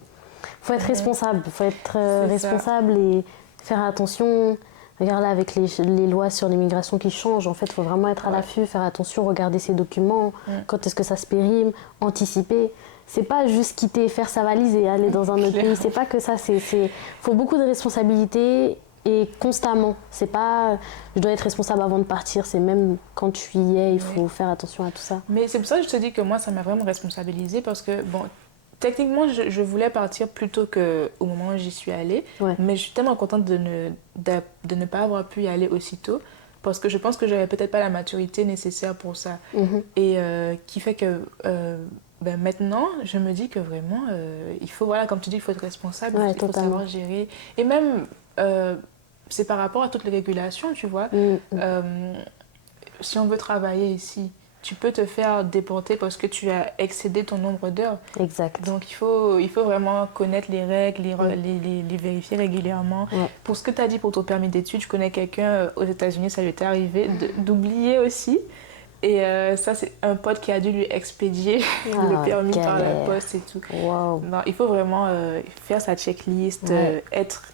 faut être responsable. Faut être responsable et faire attention. Regarde là, avec les lois sur l'immigration qui changent, en fait, il faut vraiment être à l'affût, faire attention, regarder ses documents, quand est-ce que ça se périme, anticiper. C'est pas juste quitter, faire sa valise et aller dans un autre pays. C'est pas que ça. Faut beaucoup de responsabilités et constamment. C'est pas je dois être responsable avant de partir. C'est même quand tu y es, il faut faire attention à tout ça. Mais c'est pour ça que je te dis que moi, ça m'a vraiment responsabilisée parce que, bon, techniquement, je voulais partir plus tôt qu'au moment où j'y suis allée. Mais je suis tellement contente de ne pas avoir pu y aller aussitôt parce que je pense que j'avais peut-être pas la maturité nécessaire pour ça. Et qui fait que... maintenant, je me dis que vraiment, il faut, voilà, comme tu dis, il faut être responsable, il faut savoir gérer. Et même, c'est par rapport à toutes les régulations, tu vois. Si on veut travailler ici, tu peux te faire déporter parce que tu as excédé ton nombre d'heures. Exact. Donc, il faut vraiment connaître les règles, les vérifier régulièrement. Pour ce que tu as dit pour ton permis d'études, je connais quelqu'un aux États-Unis, ça lui était arrivé d'oublier aussi. Et ça, c'est un pote qui a dû lui expédier le permis par la poste et tout. Wow. Non, il faut vraiment faire sa checklist,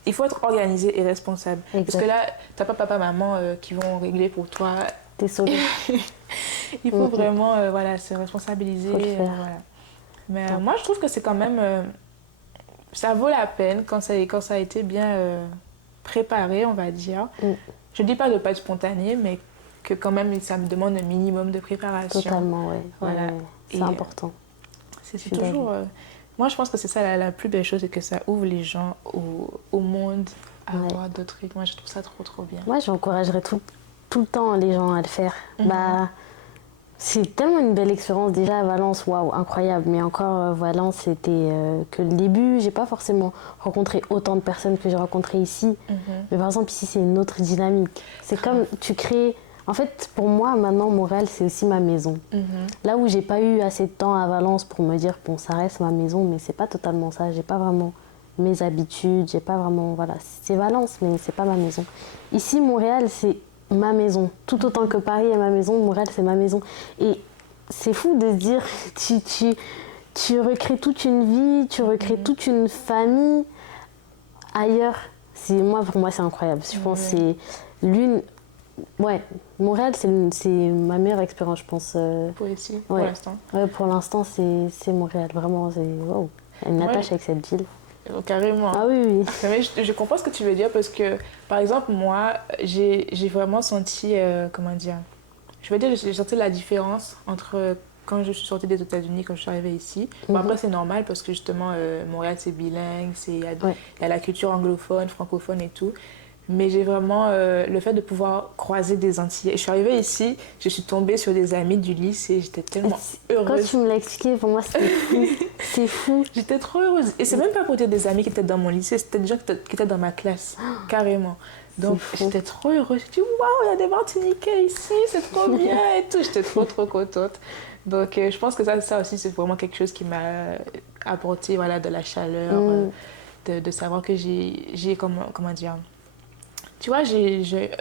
il faut être organisé et responsable. Exact. Parce que là, t'as pas papa, maman qui vont régler pour toi. T'es sauvé. Il faut vraiment se responsabiliser. Faut le faire. Voilà. Mais moi, je trouve que c'est quand même... ça vaut la peine quand ça a été bien préparé, on va dire. Je dis pas de pas être spontané, mais que quand même ça me demande un minimum de préparation. Totalement, oui. Voilà. C'est important. C'est toujours... moi, je pense que c'est ça la plus belle chose, c'est que ça ouvre les gens au monde, à voir d'autres trucs. Moi, je trouve ça trop, trop bien. Moi, j'encouragerais tout le temps les gens à le faire. C'est tellement une belle expérience. Déjà, à Valence, waouh, incroyable. Mais encore, Valence, c'était que le début. J'ai pas forcément rencontré autant de personnes que j'ai rencontrées ici. Mais par exemple, ici, c'est une autre dynamique. C'est comme tu crées... En fait, pour moi, maintenant, Montréal, c'est aussi ma maison. Là où j'ai pas eu assez de temps à Valence pour me dire, bon, ça reste ma maison, mais c'est pas totalement ça. J'ai pas vraiment mes habitudes, j'ai pas vraiment... Voilà, c'est Valence, mais c'est pas ma maison. Ici, Montréal, c'est ma maison. Tout autant que Paris est ma maison, Montréal, c'est ma maison. Et c'est fou de se dire, tu recrées toute une vie, tu recrées toute une famille ailleurs. Pour moi, c'est incroyable. Je pense que c'est Ouais, Montréal, c'est ma meilleure expérience, je pense. Pour ici, pour Ouais. l'instant. Ouais, pour l'instant, c'est Montréal. Vraiment, c'est... Wow. Il y a une attache avec cette ville. Carrément. Ah oui, oui. Mais je comprends ce que tu veux dire parce que, par exemple, moi, j'ai vraiment senti, comment dire, je veux dire, j'ai senti la différence entre quand je suis sortie des États-Unis, quand je suis arrivée ici. Bon, après, c'est normal parce que justement, Montréal, c'est bilingue, Ouais. il y a la culture anglophone, francophone et tout. Mais j'ai vraiment le fait de pouvoir croiser des Antillais. Je suis arrivée ici, je suis tombée sur des amis du lycée, j'étais tellement Quand heureuse. tu me l'as expliqué, pour moi, c'était fou. C'est fou. J'étais trop heureuse. Et c'est même pas pour dire des amis qui étaient dans mon lycée, c'était des gens qui étaient dans ma classe, carrément. Donc j'étais trop heureuse. J'ai dit waouh, il y a des Martiniquais ici, c'est trop bien et tout. J'étais trop contente. Donc je pense que ça aussi, c'est vraiment quelque chose qui m'a apporté voilà, de la chaleur, de savoir que j'ai comment dire. Tu vois, j'ai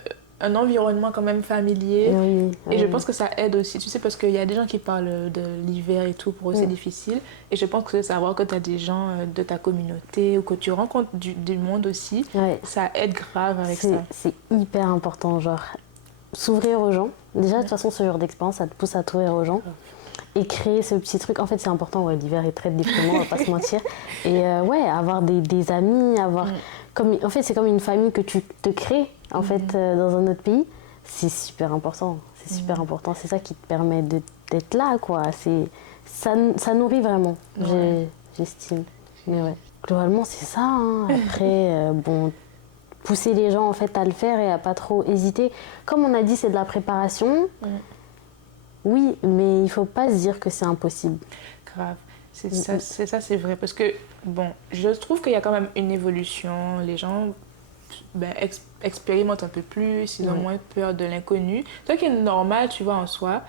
un environnement quand même familier. Oui, Et je pense que ça aide aussi, tu sais, parce qu'il y a des gens qui parlent de l'hiver et tout, pour eux c'est difficile. Et je pense que savoir que tu as des gens de ta communauté ou que tu rencontres du monde aussi, ça aide grave avec ça. C'est hyper important, genre, s'ouvrir aux gens. Déjà, de toute façon, ce genre d'expérience, ça te pousse à t'ouvrir aux gens. Et créer ce petit truc, en fait, c'est important. Ouais, l'hiver est très déprimant, on va pas se mentir. Et ouais, avoir des amis, avoir... en fait, c'est comme une famille que tu te crées, en fait, dans un autre pays. C'est super important. C'est super important. C'est ça qui te permet d'être là, quoi. Ça nourrit vraiment, j'estime. Mais ouais, globalement, c'est ça. Hein. Après, bon, pousser les gens, en fait, à le faire et à pas trop hésiter. Comme on a dit, c'est de la préparation. Oui, mais il faut pas se dire que c'est impossible. Grave. C'est vrai. Parce que, bon, je trouve qu'il y a quand même une évolution. Les gens expérimentent un peu plus, ils ont moins peur de l'inconnu. Ce qui est normal, tu vois, en soi.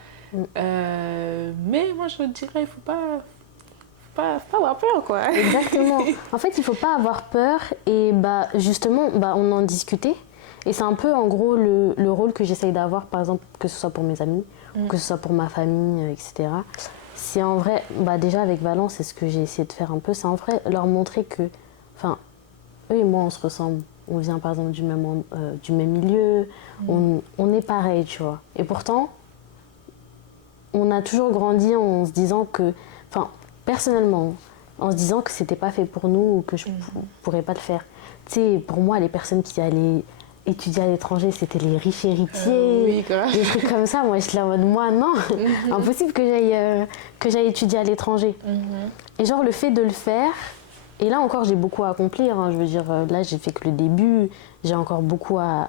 Mais moi, je dirais, il faut pas avoir peur, quoi. Exactement. En fait, il faut pas avoir peur. Et bah, justement, on en discutait. Et c'est un peu, en gros, le rôle que j'essaye d'avoir, par exemple, que ce soit pour mes amis, que ce soit pour ma famille, etc. C'est en vrai, déjà avec Valence, c'est ce que j'ai essayé de faire un peu, c'est en vrai leur montrer que, enfin, eux et moi, on se ressemble. On vient, par exemple, du même milieu, on est pareil, tu vois. Et pourtant, on a toujours grandi en se disant que, enfin, personnellement, en se disant que c'était pas fait pour nous ou que je pourrais pas le faire. Tu sais, pour moi, les personnes qui allaient étudier à l'étranger, c'était les riches héritiers, des trucs comme ça. Moi, je suis là en mode, moi, non, impossible que j'aille étudier à l'étranger. Et genre, le fait de le faire, et là encore, j'ai beaucoup à accomplir. Hein, je veux dire, là, j'ai fait que le début, j'ai encore beaucoup à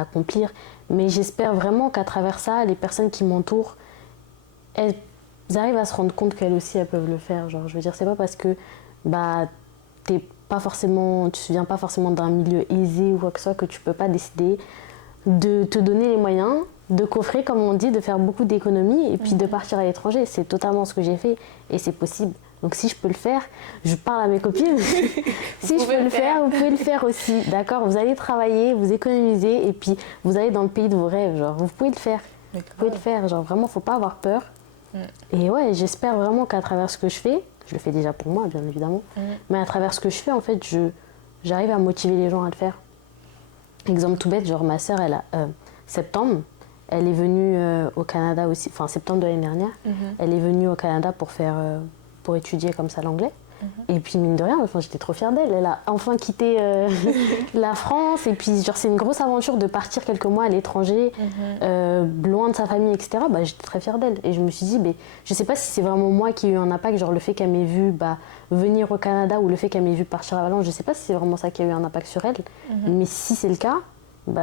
accomplir. Mais j'espère vraiment qu'à travers ça, les personnes qui m'entourent, elles arrivent à se rendre compte qu'elles aussi, elles peuvent le faire. Genre, je veux dire, c'est pas parce que tu viens pas forcément d'un milieu aisé ou quoi que ce soit que tu peux pas décider de te donner les moyens, de coffrer, comme on dit, de faire beaucoup d'économies et puis de partir à l'étranger. C'est totalement ce que j'ai fait et c'est possible. Donc si je peux le faire, je parle à mes copines. Si je peux le faire, vous pouvez le faire aussi. D'accord ? Vous allez travailler, vous économisez et puis vous allez dans le pays de vos rêves. Genre, vous pouvez le faire. Vous pouvez le faire. Genre, vraiment, faut pas avoir peur. Et ouais, j'espère vraiment qu'à travers ce que je fais, je le fais déjà pour moi, bien évidemment, mais à travers ce que je fais, en fait, j'arrive à motiver les gens à le faire. Exemple tout bête, genre ma sœur, elle a septembre, elle est venue au Canada aussi, enfin septembre de l'année dernière, elle est venue au Canada pour étudier comme ça l'anglais. Et puis mine de rien, enfin, j'étais trop fière d'elle. Elle a enfin quitté la France. Et puis genre, c'est une grosse aventure de partir quelques mois à l'étranger, loin de sa famille, etc. J'étais très fière d'elle. Et je me suis dit, je sais pas si c'est vraiment moi qui ai eu un impact, genre le fait qu'elle m'ait vu venir au Canada ou le fait qu'elle m'ait vu partir à Valence. Je sais pas si c'est vraiment ça qui a eu un impact sur elle. Mais si c'est le cas,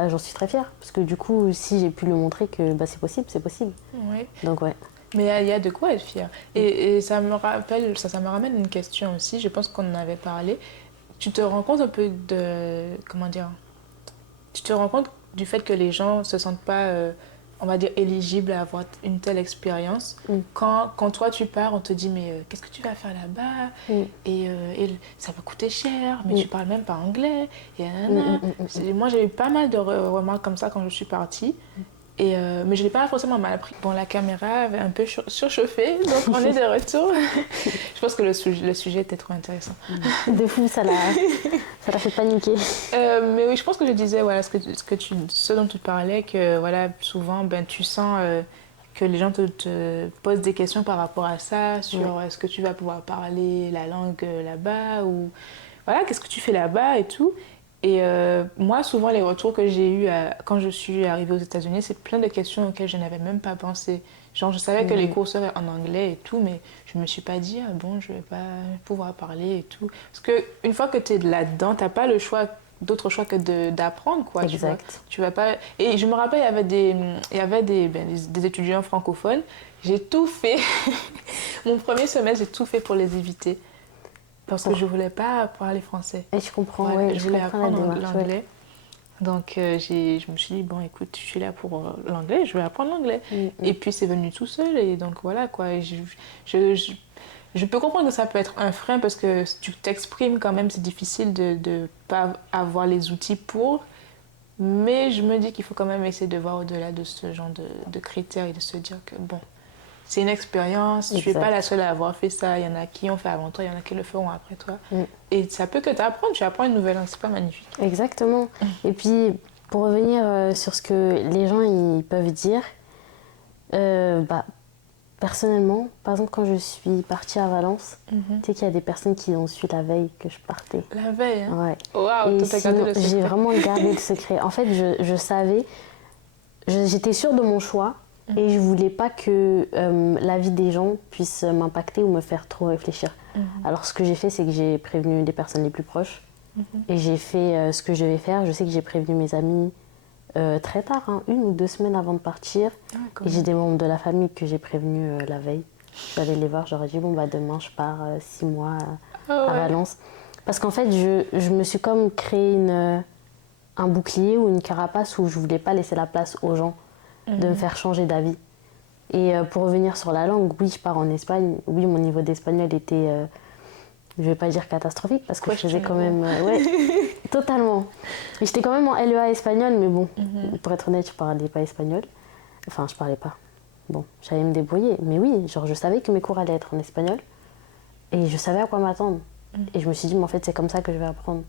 j'en suis très fière. Parce que du coup, si j'ai pu lui montrer que c'est possible, c'est possible. Oui. Donc ouais. Mais il y a de quoi être fier. Et ça me rappelle, ça me ramène une question aussi, je pense qu'on en avait parlé. Tu te rends compte un peu comment dire, tu te rends compte du fait que les gens ne se sentent pas, on va dire, éligibles à avoir une telle expérience. Quand toi tu pars, on te dit, mais qu'est-ce que tu vas faire là-bas et ça va coûter cher, mais tu parles même pas anglais. Moi, j'ai eu pas mal de remarques comme ça quand je suis partie. Mais je ne l'ai pas forcément mal pris. Bon, la caméra avait un peu surchauffé, donc on est de retour. Je pense que le sujet était trop intéressant. De fou, ça l'a fait paniquer. Mais oui, je pense que je disais, voilà, ce dont tu parlais, que voilà, souvent, ben, tu sens que les gens te posent des questions par rapport à ça, sur est-ce que tu vas pouvoir parler la langue là-bas, ou voilà, qu'est-ce que tu fais là-bas et tout. Et moi, souvent, les retours que j'ai eus quand je suis arrivée aux États-Unis, c'est plein de questions auxquelles je n'avais même pas pensé. Genre, je savais que les cours seraient en anglais et tout, mais je me suis pas dit, ah bon, je vais pas pouvoir parler et tout. Parce qu'une fois que tu es là-dedans, tu n'as pas le choix, d'autre choix que d'apprendre, quoi. Exact. Tu vas pas... Et je me rappelle, il y avait des étudiants francophones. J'ai tout fait. Mon premier semestre, j'ai tout fait pour les éviter. Parce que je voulais pas parler français. Et je comprends, Voilà, je voulais apprendre démarche, l'anglais. Donc je me suis dit, bon écoute, je suis là pour l'anglais, je vais apprendre l'anglais. Et puis c'est venu tout seul et donc voilà quoi. Et je peux comprendre que ça peut être un frein parce que tu t'exprimes quand même, c'est difficile de pas avoir les outils pour. Mais je me dis qu'il faut quand même essayer de voir au-delà de ce genre de critères et de se dire que bon, c'est une expérience, tu n'es pas la seule à avoir fait ça, il y en a qui ont fait avant toi, il y en a qui le feront après toi. Et ça peut que t'apprendre, tu apprends une nouvelle langue, c'est pas magnifique. Exactement. Et puis, pour revenir sur ce que les gens ils peuvent dire, personnellement, par exemple, quand je suis partie à Valence, tu sais qu'il y a des personnes qui ont su la veille que je partais. La veille, hein? Ouais. Waouh, et t'as gardé le secret. j'ai vraiment gardé le secret. En fait, je savais, j'étais sûre de mon choix. Et je voulais pas que la vie des gens puisse m'impacter ou me faire trop réfléchir. Alors ce que j'ai fait, c'est que j'ai prévenu les personnes les plus proches. Et j'ai fait ce que je devais faire. Je sais que j'ai prévenu mes amis très tard, 1 ou 2 semaines avant de partir. Et j'ai des membres de la famille que j'ai prévenus la veille. J'allais les voir, j'aurais dit bon bah demain je pars 6 mois à Valence. Parce qu'en fait je me suis comme créé un bouclier ou une carapace où je voulais pas laisser la place aux gens de me faire changer d'avis. Et pour revenir sur la langue, oui, je pars en Espagne. Oui, mon niveau d'espagnol était, je vais pas dire catastrophique, parce que je faisais quand même... totalement. Et j'étais quand même en LEA espagnol, mais bon, pour être honnête, je parlais pas espagnol. Enfin, je parlais pas. Bon, j'allais me débrouiller. Mais oui, genre, je savais que mes cours allaient être en espagnol. Et je savais à quoi m'attendre. Et je me suis dit, mais en fait, c'est comme ça que je vais apprendre.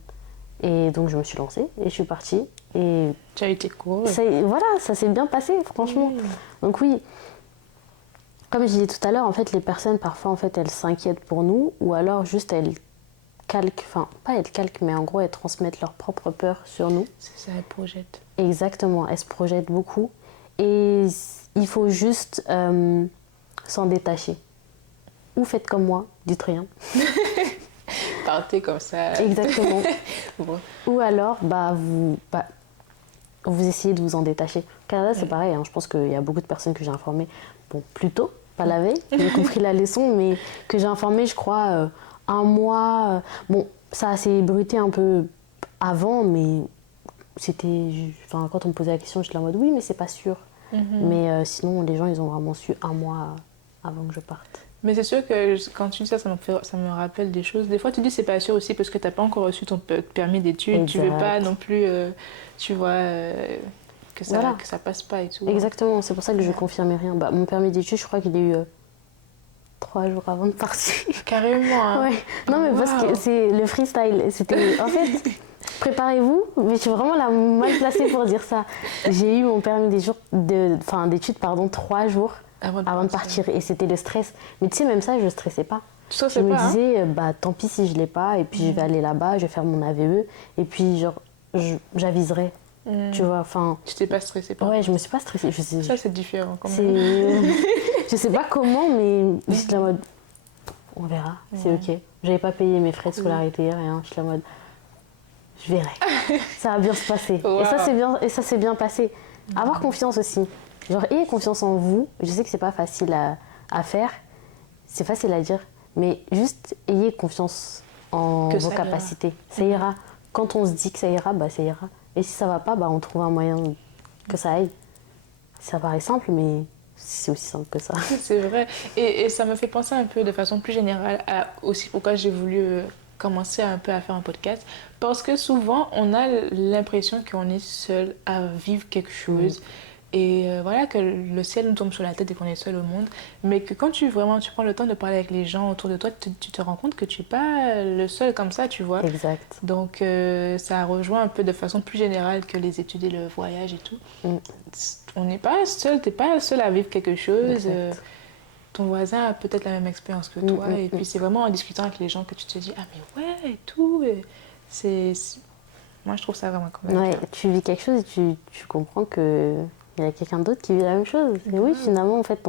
Et donc je me suis lancée et je suis partie. Et tu as eu tes cours. Voilà, ça s'est bien passé, franchement. Donc oui, comme je disais tout à l'heure, en fait, les personnes, parfois, en fait, elles s'inquiètent pour nous, ou alors juste elles calquent, enfin, pas elles calquent, mais en gros, elles transmettent leur propre peur sur nous. C'est ça, elles projettent. Exactement, elles se projettent beaucoup. Et il faut juste s'en détacher. Ou faites comme moi, dites rien. Partez comme ça. Exactement. Ou alors, vous essayez de vous en détacher. Au Canada, c'est pareil. Hein. Je pense qu'il y a beaucoup de personnes que j'ai informées, bon, plus tôt, pas la veille, j'ai compris la leçon, mais que j'ai informées, je crois, 1 mois. Bon, ça s'est bruité un peu avant, mais c'était... Enfin, quand on me posait la question, j'étais en mode oui, mais c'est pas sûr. Mais sinon, les gens, ils ont vraiment su 1 mois avant que je parte. Mais c'est sûr que quand tu dis ça, ça me rappelle des choses. Des fois, tu dis c'est pas sûr aussi parce que t'as pas encore reçu ton permis d'études. Exact. Tu veux pas non plus, tu vois, que ça passe pas et tout. Exactement, c'est pour ça que je confirmais rien. Mon permis d'études, je crois qu'il est eu 3 jours avant de partir. Carrément. Hein. Ouais. Non, mais parce que c'est le freestyle. C'était, en fait, préparez-vous, mais je suis vraiment la mal placée pour dire ça. J'ai eu mon permis d'études, 3 jours avant de partir. Et c'était le stress. Mais tu sais, même ça, je stressais pas. Je me disais, tant pis si je l'ai pas, et puis je vais aller là-bas, je vais faire mon AVE, et puis genre, j'aviserai. Tu vois, enfin... Tu t'es pas stressée Ouais, je me suis pas stressée. Ça, c'est différent quand même. Je sais pas comment, mais j'étais en mode, on verra, c'est ok. J'avais pas payé mes frais de scolarité, rien. J'étais en mode, je verrai. Ça va bien se passer. Wow. Et ça s'est bien passé. Avoir confiance aussi. Genre, ayez confiance en vous. Je sais que c'est pas facile à faire. C'est facile à dire. Mais juste ayez confiance en vos capacités. Ça ira. Quand on se dit que ça ira, ça ira. Et si ça va pas, on trouve un moyen que ça aille. Ça paraît simple, mais c'est aussi simple que ça. C'est vrai. Et ça me fait penser un peu de façon plus générale à aussi pourquoi j'ai voulu commencer un peu à faire un podcast. Parce que souvent, on a l'impression qu'on est seul à vivre quelque chose. et voilà, que le ciel nous tombe sur la tête et qu'on est seul au monde, mais que quand tu prends le temps de parler avec les gens autour de toi, tu te rends compte que tu n'es pas le seul comme ça, tu vois. Exact. Donc ça rejoint un peu de façon plus générale que les études et le voyage et tout. On n'est pas seul, tu n'es pas seul à vivre quelque chose. Ton voisin a peut-être la même expérience que toi, et puis c'est vraiment en discutant avec les gens que tu te dis « Ah mais ouais, et tout ». Moi, je trouve ça vraiment quand même. Ouais, tu vis quelque chose et tu comprends qu'il y a quelqu'un d'autre qui vit la même chose. Et oui, finalement, en fait,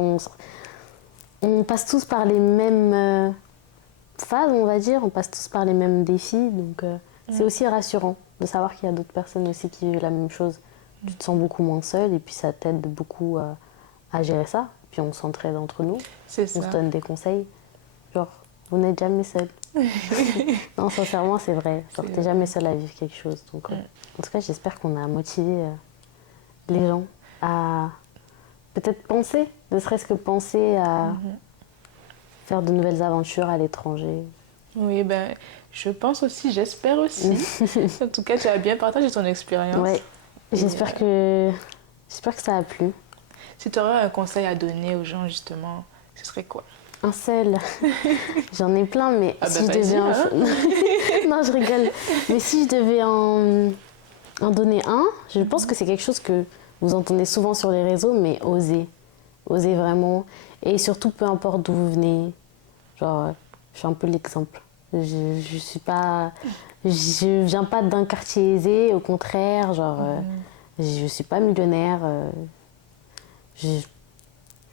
on passe tous par les mêmes phases, on va dire. On passe tous par les mêmes défis. Donc, c'est aussi rassurant de savoir qu'il y a d'autres personnes aussi qui vivent la même chose. Tu te sens beaucoup moins seul et puis ça t'aide beaucoup à gérer ça. Puis on s'entraide entre nous. C'est on ça. se donne des conseils. Genre, vous n'êtes jamais seul. Non, sincèrement, c'est vrai. Genre, t'es jamais seul à vivre quelque chose. Donc, en tout cas, j'espère qu'on a motivé les gens à peut-être penser, ne serait-ce que penser à faire de nouvelles aventures à l'étranger. Oui, ben, je pense aussi, j'espère aussi. En tout cas, tu as bien partagé ton expérience. Ouais, j'espère que ça a plu. Si tu aurais un conseil à donner aux gens, justement, ce serait quoi? Un seul. J'en ai plein, mais si je devais non, je rigole. Mais si je devais en donner un, je pense que c'est quelque chose que vous entendez souvent sur les réseaux, mais osez. Osez vraiment. Et surtout, peu importe d'où vous venez. Genre, je suis un peu l'exemple. Je suis pas... Je viens pas d'un quartier aisé, au contraire. Genre, je suis pas millionnaire.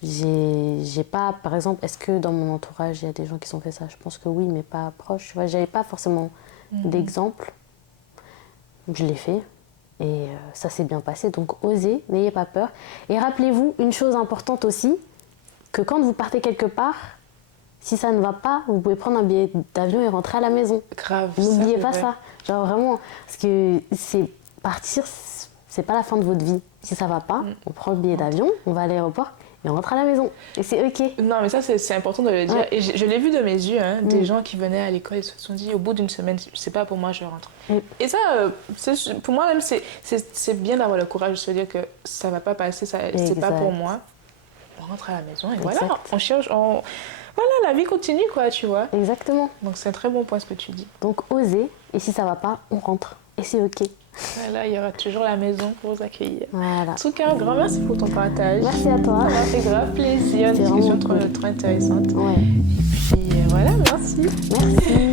J'ai pas, par exemple, est-ce que dans mon entourage il y a des gens qui ont fait ça? Je pense que oui, mais pas proche. Tu vois, j'avais pas forcément d'exemple. Je l'ai fait et ça s'est bien passé. Donc osez, n'ayez pas peur. Et rappelez-vous une chose importante aussi, que quand vous partez quelque part, si ça ne va pas, vous pouvez prendre un billet d'avion et rentrer à la maison. Grave. N'oubliez pas ça. Genre vraiment, parce que c'est partir, c'est pas la fin de votre vie. Si ça va pas, on prend le billet d'avion, on va à l'aéroport et on rentre à la maison. Et c'est ok. Non, mais ça, c'est important de le dire. Ouais. Et je l'ai vu de mes yeux, hein, des gens qui venaient à l'école et se sont dit, au bout d'une semaine, c'est pas pour moi, je rentre. Et ça, pour moi même, c'est bien d'avoir le courage de se dire que ça va pas passer, c'est pas pour moi. On rentre à la maison et voilà, on cherche, voilà, la vie continue, quoi, tu vois. Exactement. Donc c'est un très bon point ce que tu dis. Donc osez, et si ça va pas, on rentre. Et c'est ok. Voilà, il y aura toujours la maison pour vous accueillir. Voilà. En tout cas, un grand merci pour ton partage. Merci à toi. Ça m'a fait grave plaisir, une discussion trop intéressante. Ouais. Et puis voilà, merci. Merci.